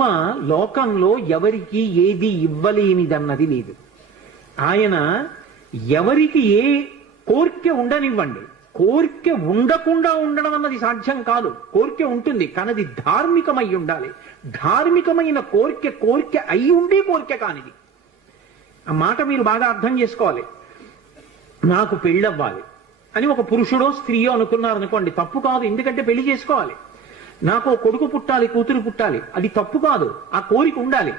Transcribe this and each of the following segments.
హనుమ లోకంలో ఎవరికి ఏది ఇవ్వలేనిదన్నది లేదు. ఆయన ఎవరికి ఏ కోరిక ఉండనివ్వండి, కోరిక ఉండకుండా ఉండడం అన్నది సాధ్యం కాదు. కోరిక ఉంటుంది, కానీ అది ధార్మికమై ఉండాలి. ధార్మికమైన కోరిక అయి ఉండి కోరిక కానిది. ఆ మాట మీరు బాగా అర్థం చేసుకోవాలి. నాకు పెళ్ళవ్వాలి అని ఒక పురుషుడో స్త్రీయో అనుకున్నారనుకోండి, తప్పు కాదు, ఎందుకంటే పెళ్లి చేసుకోవాలి. నాకు కొడుకు పుట్టాలి, కూతురు పుట్టాలి, అది తప్పు కాదు, ఆ కోరిక ఉండాలి.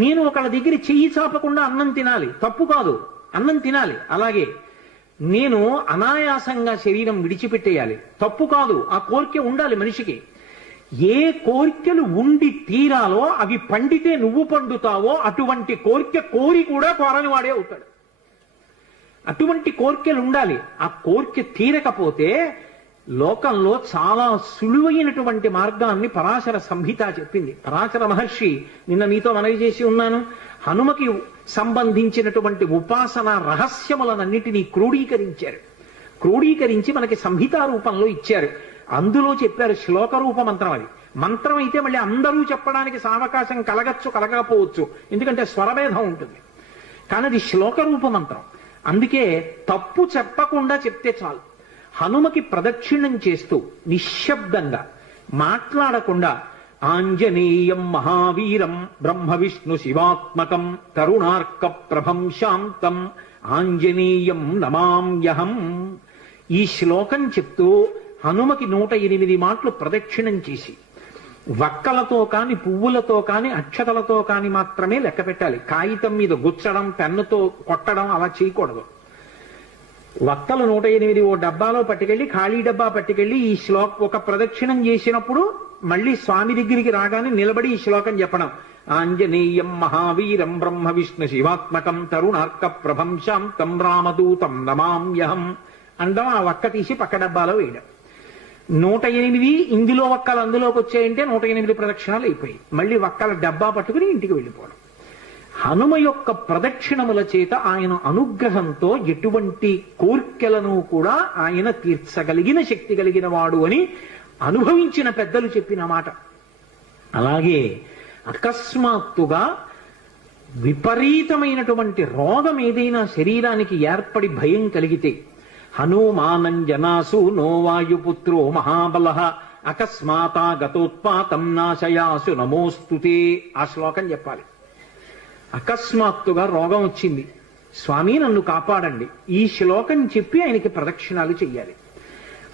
నేను ఒకళ్ళ దగ్గర చెయ్యి చాపకుండా అన్నం తినాలి, తప్పు కాదు, అన్నం తినాలి. అలాగే నేను అనాయాసంగా శరీరం విడిచిపెట్టేయాలి, తప్పు కాదు, ఆ కోరిక ఉండాలి మనిషికి. ఏ కోరికలు ఉండి తీరాలో అవి పండితే నువ్వు పండుతావో అటువంటి కోరిక కోరి కూడా కోరని వాడే అవుతాడు. అటువంటి కోరికలు ఉండాలి. ఆ కోరిక తీరకపోతే లోకంలో చాలా సులువైనటువంటి మార్గాన్ని పరాశర సంహిత చెప్పింది. పరాశర మహర్షి నిన్న మీతో మనవి చేసి ఉన్నాను, హనుమకి సంబంధించినటువంటి ఉపాసన రహస్యములనన్నిటినీ క్రోడీకరించారు. క్రోడీకరించి మనకి సంహితా రూపంలో ఇచ్చారు. అందులో చెప్పారు శ్లోక రూప మంత్రం. అది మంత్రం అయితే మళ్ళీ అందరూ చెప్పడానికి సావకాశం కలగచ్చు, కలగకపోవచ్చు, ఎందుకంటే స్వరభేదం ఉంటుంది. కానీ అది శ్లోక రూప మంత్రం. అందుకే తప్పు చెప్పకుండా చెప్తే చాలు. హనుమకి ప్రదక్షిణం చేస్తూ నిశ్శబ్దంగా మాట్లాడకుండా ఆంజనేయం మహావీరం బ్రహ్మ విష్ణు శివాత్మకం కరుణార్క ప్రభం శాంతం ఆంజనేయం నమామ్యహం, ఈ శ్లోకం చెప్తూ హనుమకి 108 మాటలు ప్రదక్షిణం చేసి వక్కలతో కాని, పువ్వులతో కాని, అక్షతలతో కాని మాత్రమే లెక్క పెట్టాలి. కాగితం మీద గుచ్చడం, పెన్నుతో కొట్టడం అలా చేయకూడదు. వక్కలు 108 ఓ డబ్బాలో పట్టుకెళ్ళి, ఖాళీ డబ్బా పట్టుకెళ్ళి ఈ ఒక ప్రదక్షిణం చేసినప్పుడు మళ్ళీ స్వామి దగ్గరికి రాగానే నిలబడి ఈ శ్లోకం చెప్పడం. ఆంజనేయం మహావీరం బ్రహ్మ విష్ణు శివాత్మకం తరుణార్క ప్రభం శాంతం రామదూతం నమామ్యహం అండం. ఆ వక్క తీసి పక్క డబ్బాలో వేయడం. 108 ఇందులో వక్కలు అందులోకి వచ్చాయంటే 108 ప్రదక్షిణాలు అయిపోయి మళ్ళీ వక్కల డబ్బా పట్టుకుని ఇంటికి వెళ్ళిపోవడం. హనుమ యొక్క ప్రదక్షిణముల చేత ఆయన అనుగ్రహంతో ఎటువంటి కోర్కెలను కూడా ఆయన తీర్చగలిగిన శక్తి కలిగిన వాడు అని అనుభవించిన పెద్దలు చెప్పిన మాట. అలాగే అకస్మాత్తుగా విపరీతమైనటువంటి రోగం ఏదైనా శరీరానికి ఏర్పడి భయం కలిగితే, హనుమానంజనాసు నో వాయుపుత్రో మహాబల అకస్మాతాగతోత్పాతం నాశయాసు నమోస్తుతే, ఆ శ్లోకం చెప్పాలి. అకస్మాత్తుగా రోగం వచ్చింది, స్వామి నన్ను కాపాడండి, ఈ శ్లోకం చెప్పి ఆయనకి ప్రదక్షిణాలు చెయ్యాలి.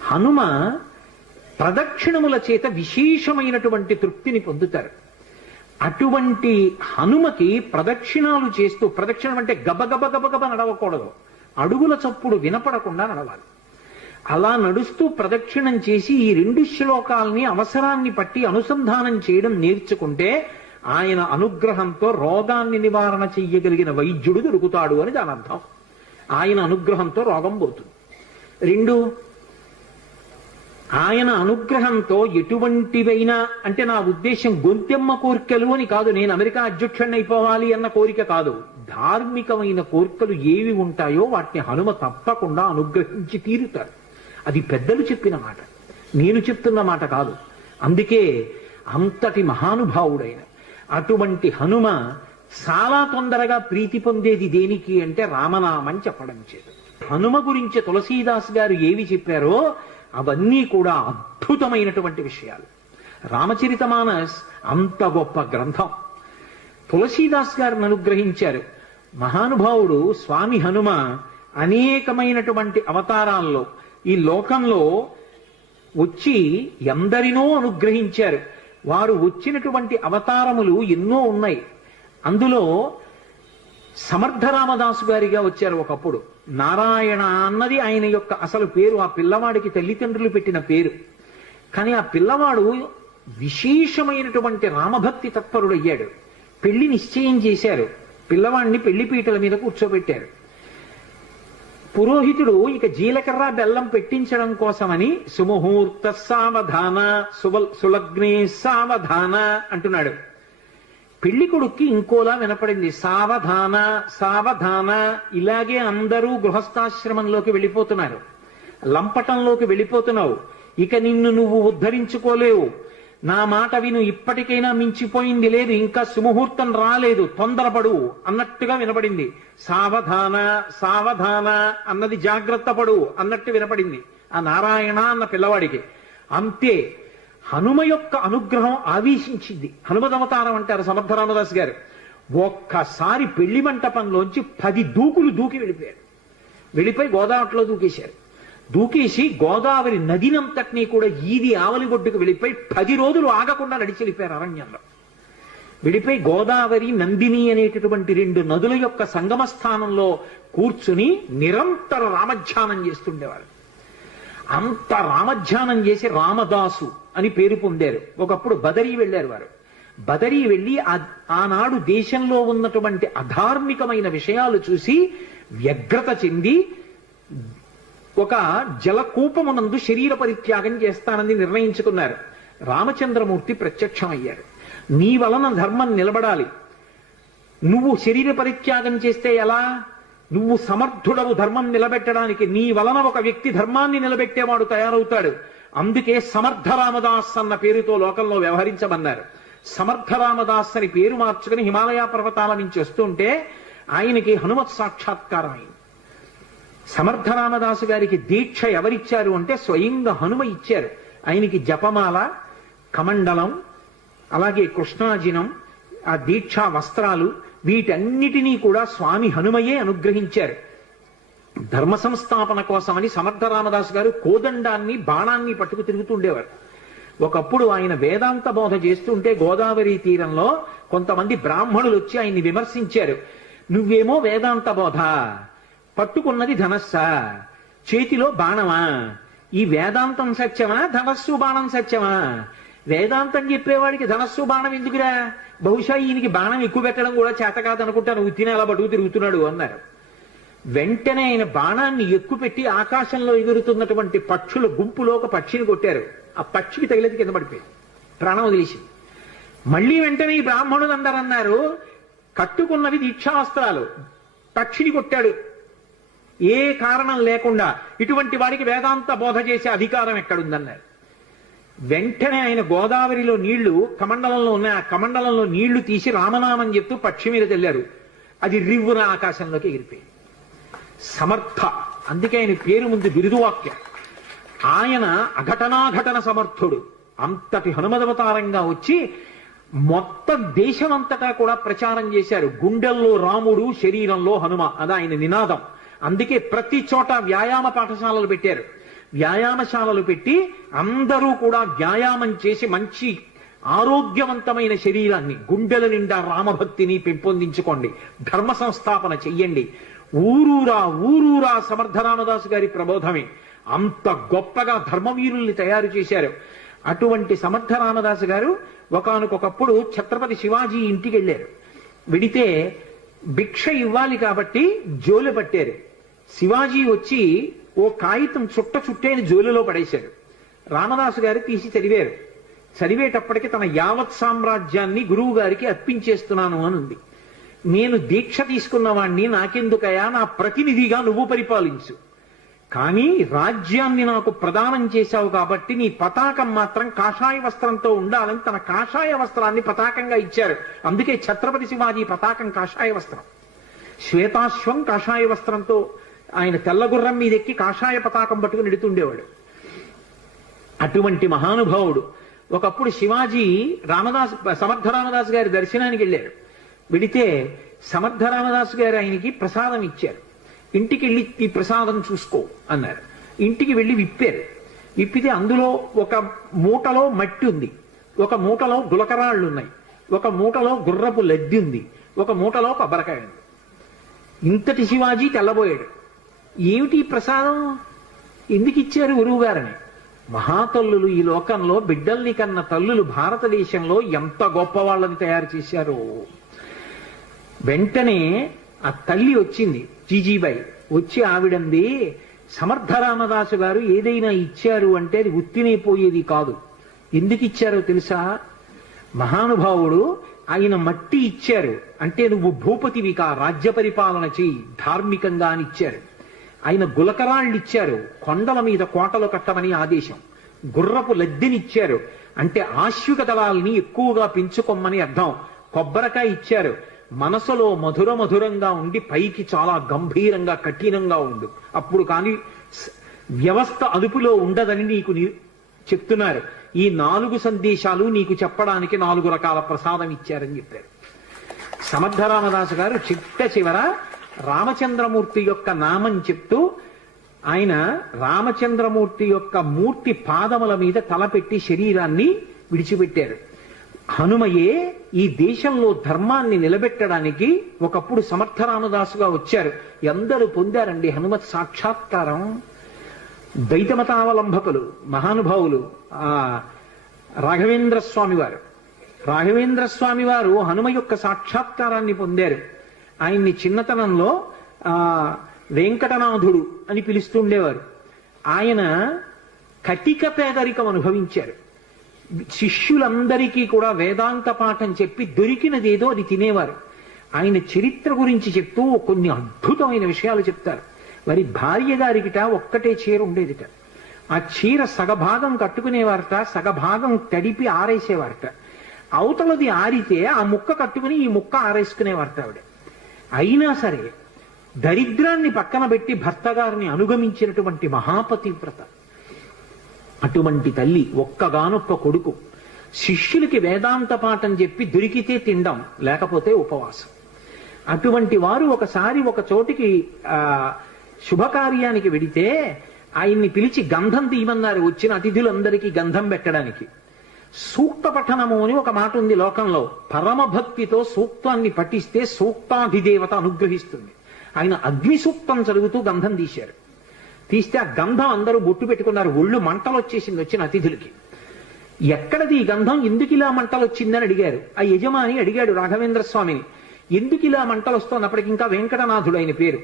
హనుమ ప్రదక్షిణముల చేత విశేషమైనటువంటి తృప్తిని పొందుతారు. అటువంటి హనుమకి ప్రదక్షిణాలు చేస్తూ, ప్రదక్షిణం అంటే గబగబ గబగబ నడవకూడదు, అడుగుల చప్పుడు వినపడకుండా నడవాలి. అలా నడుస్తూ ప్రదక్షిణం చేసి ఈ 2 శ్లోకాల్ని అవసరాన్ని పట్టి అనుసంధానం చేయడం నేర్చుకుంటే ఆయన అనుగ్రహంతో రోగాన్ని నివారణ చెయ్యగలిగిన వైద్యుడు దొరుకుతాడు అని దాని అర్థం. ఆయన అనుగ్రహంతో రోగం పోతుంది. 2, ఆయన అనుగ్రహంతో ఎటువంటివైనా, అంటే నా ఉద్దేశం గొంతెమ్మ కోరికలు అని కాదు, నేను అమెరికా అధ్యక్షుడిని అయిపోవాలి అన్న కోరిక కాదు. ధార్మికమైన కోరికలు ఏవి ఉంటాయో వాటిని హనుమ తప్పకుండా అనుగ్రహించి తీరుతారు. అది పెద్దలు చెప్పిన మాట, నేను చెప్తున్న మాట కాదు. అందుకే అంతటి మహానుభావుడైన అటువంటి హనుమ చాలా తొందరగా ప్రీతి పొందేది దేనికి అంటే రామనామం చెప్పడం చేత. హనుమ గురించి తులసీదాస్ గారు ఏవి చెప్పారో అవన్నీ కూడా అద్భుతమైనటువంటి విషయాలు. రామచరితమానస్ అంత గొప్ప గ్రంథం. తులసీదాస్ గారిని అనుగ్రహించారు మహానుభావుడు స్వామి హనుమ. అనేకమైనటువంటి అవతారాల్లో ఈ లోకంలో వచ్చి ఎందరినో అనుగ్రహించారు. వారు వచ్చినటువంటి అవతారములు ఎన్నో ఉన్నాయి. అందులో సమర్థ రామదాసు గారిగా వచ్చారు ఒకప్పుడు. నారాయణ అన్నది ఆయన యొక్క అసలు పేరు, ఆ పిల్లవాడికి తల్లిదండ్రులు పెట్టిన పేరు. కానీ ఆ పిల్లవాడు విశేషమైనటువంటి రామభక్తి తత్పరుడయ్యాడు. పెళ్లి నిశ్చయం చేశారు, పిల్లవాడిని పెళ్లిపీటల మీద కూర్చోబెట్టారు. పురోహితుడు ఇక జీలకర్ర బెల్లం పెట్టించడం కోసమని సుముహూర్త సావధాన సులగ్నే సావధాన అంటున్నాడు. పెళ్లి కొడుక్కి ఇంకోలా వినపడింది, సావధాన సావధాన. ఇలాగే అందరూ గృహస్థాశ్రమంలోకి వెళ్ళిపోతున్నారు, లంపటంలోకి వెళ్ళిపోతున్నావు, ఇక నిన్ను నువ్వు ఉద్ధరించుకోలేవు, నా మాట విను, ఇప్పటికైనా మించిపోయింది లేదు, ఇంకా సుముహూర్తం రాలేదు, తొందరపడు అన్నట్టుగా వినపడింది. సావధాన సావధాన అన్నది జాగ్రత్త పడు అన్నట్టు వినపడింది ఆ నారాయణ అన్న పిల్లవాడికి. అంతే హనుమ యొక్క అనుగ్రహం ఆవేశించింది. హనుమదవతారం అంటారు సమర్థరామదాస్ గారు. ఒక్కసారి పెళ్లి మంటపంలోంచి 10 దూకులు దూకి వెళ్ళిపోయారు. వెళ్ళిపోయి గోదావరిలో దూకేశారు. దూకేసి గోదావరి నదినంతటినీ కూడా ఈది ఆవలిగొడ్డుకు వెళ్ళిపోయి 10 రోజులు ఆగకుండా నడిచి వెళ్ళిపోయారు అరణ్యంలో. వెళ్ళిపోయి గోదావరి నందిని అనేటటువంటి 2 నదుల యొక్క సంగమ స్థానంలో కూర్చుని నిరంతర రామధ్యానం చేస్తుండేవారు. అంత రామధ్యానం చేసి రామదాసు అని పేరు పొందారు. ఒకప్పుడు బదరీ వెళ్ళారు వారు. బదరీ వెళ్ళి ఆనాడు దేశంలో ఉన్నటువంటి అధార్మికమైన విషయాలు చూసి వ్యగ్రత చెంది ఒక జలకూపమునందు శరీర పరిత్యాగం చేస్తానని నిర్ణయించుకున్నారు. రామచంద్రమూర్తి ప్రత్యక్షమయ్యారు. నీ వలన ధర్మం నిలబడాలి, నువ్వు శరీర పరిత్యాగం చేస్తే ఎలా? నువ్వు సమర్థుడవు ధర్మం నిలబెట్టడానికి. నీ వలన ఒక వ్యక్తి ధర్మాన్ని నిలబెట్టేవాడు తయారవుతాడు. అందుకే సమర్థ రామదాస్ అన్న పేరుతో లోకంలో వ్యవహరించమన్నారు. సమర్థ రామదాస్ అని పేరు మార్చుకుని హిమాలయ పర్వతాల నుంచి వస్తుంటే ఆయనకి హనుమత్ సాక్షాత్కారం అయింది. సమర్థ రామదాసు గారికి దీక్ష ఎవరిచ్చారు అంటే స్వయంగా హనుమ ఇచ్చారు. ఆయనకి జపమాల, కమండలం, అలాగే కృష్ణాజినం, ఆ దీక్షా వస్త్రాలు, వీటన్నిటినీ కూడా స్వామి హనుమయే అనుగ్రహించారు. ధర్మ సంస్థాపన కోసమని సమర్థ రామదాసు గారు కోదండాన్ని, బాణాన్ని పట్టుకు తిరుగుతుండేవారు. ఒకప్పుడు ఆయన వేదాంత బోధ చేస్తుంటే గోదావరి తీరంలో కొంతమంది బ్రాహ్మణులు వచ్చి ఆయన్ని విమర్శించారు. నువ్వేమో వేదాంత బోధ, పట్టుకున్నది ధనస్సా, చేతిలో బాణమా, ఈ వేదాంతం సత్యమా, ధనస్సు బాణం సత్యమా? వేదాంతం చెప్పేవాడికి ధనస్సు బాణం ఎందుకురా? బహుశా ఈయనకి బాణం ఎక్కువ పెట్టడం కూడా చేత కాదనుకుంటాను, ఉత్తినే అలా బటుకు తిరుగుతున్నాడు అన్నారు. వెంటనే ఆయన బాణాన్ని ఎక్కువ పెట్టి ఆకాశంలో ఎగురుతున్నటువంటి పక్షుల గుంపులో ఒక పక్షిని కొట్టారు. ఆ పక్షికి తగిలేది కింద పడిపోయింది, ప్రాణం వదిలేసింది. మళ్ళీ వెంటనే ఈ బ్రాహ్మణులు అందరూ అన్నారు, కట్టుకున్నవి దీక్షావస్త్రాలు, పక్షిని కొట్టాడు ఏ కారణం లేకుండా, ఇటువంటి వాడికి వేదాంత బోధ చేసే అధికారం ఎక్కడుందన్నారు. వెంటనే ఆయన గోదావరిలో నీళ్లు కమండలంలో ఉన్నాయి, ఆ కమండలంలో నీళ్లు తీసి రామనామం చెప్తూ పక్షి మీద తెల్లారు. అది రివ్వున ఆకాశంలోకి ఎగిరిపోయింది. సమర్థ, అందుకే ఆయన పేరు ముందు బిరుదువాక్యం. ఆయన అఘటనాఘటన సమర్థుడు. అంతటి హనుమదవతారంగా వచ్చి మొత్తం దేశమంతటా కూడా ప్రచారం చేశారు. గుండెల్లో రాముడు, శరీరంలో హనుమ, అది ఆయన నినాదం. అందుకే ప్రతి చోట వ్యాయామ పాఠశాలలు పెట్టారు. వ్యాయామశాలలు పెట్టి అందరూ కూడా వ్యాయామం చేసి మంచి ఆరోగ్యవంతమైన శరీరాన్ని, గుండెల నిండా రామభక్తిని పెంపొందించుకోండి, ధర్మ సంస్థాపన చెయ్యండి. ఊరూరా సమర్థ రామదాసు గారి ప్రబోధమే. అంత గొప్పగా ధర్మవీరుల్ని తయారు చేశారు. అటువంటి సమర్థ రామదాసు గారు ఒకానొకప్పుడు ఛత్రపతి శివాజీ ఇంటికి వెళ్ళారు. వెడితే భిక్ష ఇవ్వాలి కాబట్టి జోలు పట్టారు. శివాజీ వచ్చి ఓ కాగితం చుట్టైన జోలులో పడేశారు. రామదాసు గారు తీసి చదివారు. చదివేటప్పటికి తన యావత్ సామ్రాజ్యాన్ని గురువు గారికి అర్పించేస్తున్నాను అని ఉంది. నేను దీక్ష తీసుకున్నవాణ్ణి, నాకెందుకయా, నా ప్రతినిధిగా నువ్వు పరిపాలించు, కానీ రాజ్యాన్ని నాకు ప్రదానం చేశావు కాబట్టి నీ పతాకం మాత్రం కాషాయ వస్త్రంతో ఉండాలని తన కాషాయ వస్త్రాన్ని పతాకంగా ఇచ్చారు. అందుకే ఛత్రపతి శివాజీ పతాకం కాషాయ వస్త్రం. శ్వేతాశ్వం కాషాయ వస్త్రంతో ఆయన తెల్లగుర్రం మీద ఎక్కి కాషాయ పతాకం పట్టుకుని ఎడుతుండేవాడు. అటువంటి మహానుభావుడు. ఒకప్పుడు శివాజీ సమర్థ రామదాసు గారి దర్శనానికి వెళ్ళారు. వెడితే సమర్థ రామదాసు గారు ఆయనకి ప్రసాదం ఇచ్చారు. ఇంటికి వెళ్ళి ఈ ప్రసాదం చూసుకో అన్నారు. ఇంటికి వెళ్ళి విప్పారు. విప్పితే అందులో ఒక మూటలో మట్టి ఉంది, ఒక మూటలో గులకరాళ్ళు ఉన్నాయి, ఒక మూటలో గుర్రపు లద్ది ఉంది, ఒక మూటలో కొబ్బరికాయ ఉంది. ఇంతటి శివాజీ తెల్లబోయాడు. ఏమిటి ప్రసాదం, ఎందుకు ఇచ్చారు గురువు గారని? మహాతల్లులు ఈ లోకంలో బిడ్డల్ని కన్న తల్లులు భారతదేశంలో ఎంత గొప్ప వాళ్ళని తయారు చేశారో. వెంటనే ఆ తల్లి వచ్చింది, జీజీబాయి వచ్చి ఆవిడంది, సమర్థ రామదాసు గారు ఏదైనా ఇచ్చారు అంటే అది ఉత్తినైపోయేది కాదు. ఎందుకు ఇచ్చారో తెలుసా? మహానుభావుడు ఆయన మట్టి ఇచ్చారు అంటే నువ్వు భూపతివికా, రాజ్య పరిపాలన చెయ్యి, ధార్మికంగా అని ఇచ్చారు. ఆయన గులకరాళ్ళు ఇచ్చారు, కొండల మీద కోటలు కట్టమని ఆదేశం. గుర్రపు లద్దెనిచ్చారు, అంటే ఆశ్విక దళాలని ఎక్కువగా పెంచుకోమని అర్థం. కొబ్బరికాయ ఇచ్చారు, మనసులో మధురంగా ఉండి పైకి చాలా గంభీరంగా కఠినంగా ఉండు, అప్పుడు కానీ వ్యవస్థ అదుపులో ఉండదని నీకు చెప్తున్నారు. ఈ 4 సందేశాలు నీకు చెప్పడానికి 4 రకాల ప్రసాదం ఇచ్చారని చెప్పారు. సమర్థ రామదాసు గారు చివర రామచంద్రమూర్తి యొక్క నామం చెప్తూ ఆయన రామచంద్రమూర్తి యొక్క మూర్తి పాదముల మీద తలపెట్టి శరీరాన్ని విడిచిపెట్టారు. హనుమయే ఈ దేశంలో ధర్మాన్ని నిలబెట్టడానికి ఒకప్పుడు సమర్థ రామదాసుగా వచ్చారు. ఎందరూ పొందారండి హనుమత్ సాక్షాత్కారం. ద్వైతమతావలంబకులు మహానుభావులు రాఘవేంద్ర స్వామి వారు హనుమ యొక్క సాక్షాత్కారాన్ని పొందారు. ఆయన్ని చిన్నతనంలో వెంకటనాథుడు అని పిలుస్తుండేవారు. ఆయన కటిక పేదరికం అనుభవించారు. శిష్యులందరికీ కూడా వేదాంత పాఠం చెప్పి దొరికినదేదో అది తినేవారు. ఆయన చరిత్ర గురించి చెప్తూ కొన్ని అద్భుతమైన విషయాలు చెప్తారు. వారి భార్య గారికిట ఒక్కటే చీర ఉండేదిట. ఆ చీర సగభాగం కట్టుకునేవారట, సగభాగం తడిపి ఆరేసేవారట. అవతలది ఆరితే ఆ ముక్క కట్టుకుని ఈ ముక్క ఆరేసుకునేవారట ఆవిడ. అయినా సరే దరిద్రాన్ని పక్కన పెట్టి భర్త గారిని అనుగమించినటువంటి మహాపతివ్రత. అటువంటి తల్లి, ఒక్కగానొక్క కొడుకు, శిష్యులకి వేదాంత పాఠం చెప్పి దొరికితే తినడం, లేకపోతే ఉపవాసం. అటువంటి వారు ఒకసారి ఒక చోటికి శుభకార్యానికి వెడితే ఆయన్ని పిలిచి గంధం తీయమన్నారు వచ్చిన అతిథులందరికీ గంధం పెట్టడానికి. సూక్త పఠనము అని ఒక మాట ఉంది లోకంలో. పరమభక్తితో సూక్తాన్ని పఠిస్తే సూక్తాధిదేవత అనుగ్రహిస్తుంది. ఆయన అగ్ని సూక్తం చదువుతూ గంధం తీశారు. తీస్తే ఆ గంధం అందరూ బొట్టు పెట్టుకున్నారు. ఒళ్ళు మంటలు వచ్చేసింది వచ్చిన అతిథులకి. ఎక్కడది ఈ గంధం, ఎందుకు ఇలా మంటలు వచ్చిందని అడిగారు. ఆ యజమాని అడిగాడు రాఘవేంద్ర స్వామిని, ఎందుకు ఇలా మంటలు వస్తున్నప్పటికి ఇంకా వెంకటనాథుడు ఆయన పేరు,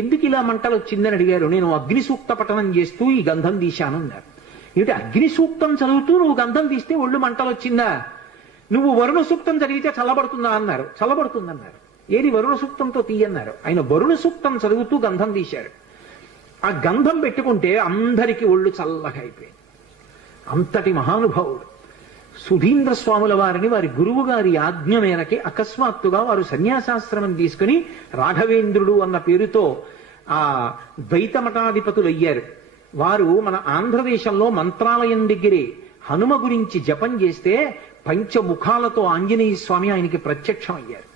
ఎందుకు ఇలా మంటలు వచ్చిందని అడిగారు. నేను అగ్ని సూక్త పఠనం చేస్తూ ఈ గంధం తీశాను అన్నారు. ఏమిటి అగ్ని సూక్తం చదువుతూ నువ్వు గంధం తీస్తే ఒళ్ళు మంటలు వచ్చిందా? నువ్వు వరుణ సూక్తం చదివితే చల్లబడుతుందా అన్నారు. చల్లబడుతుందన్నారు. ఏది వరుణ సూక్తంతో తీయన్నారు. ఆయన వరుణ సూక్తం చదువుతూ గంధం తీశారు. ఆ గంధం పెట్టుకుంటే అందరికీ ఒళ్ళు చల్లగా అయిపోయింది. అంతటి మహానుభావుడు సుధీంద్ర స్వాముల వారిని వారి గురువు గారి ఆజ్ఞ మేరకి అకస్మాత్తుగా వారు సన్యాసాశ్రమం తీసుకుని రాఘవేంద్రుడు అన్న పేరుతో ఆ ద్వైత మఠాధిపతులు అయ్యారు. వారు మన ఆంధ్రదేశంలో మంత్రాలయం దగ్గరే హనుమ గురించి జపం చేస్తే పంచముఖాలతో ఆంజనేయ స్వామి ఆయనకి ప్రత్యక్షం అయ్యారు.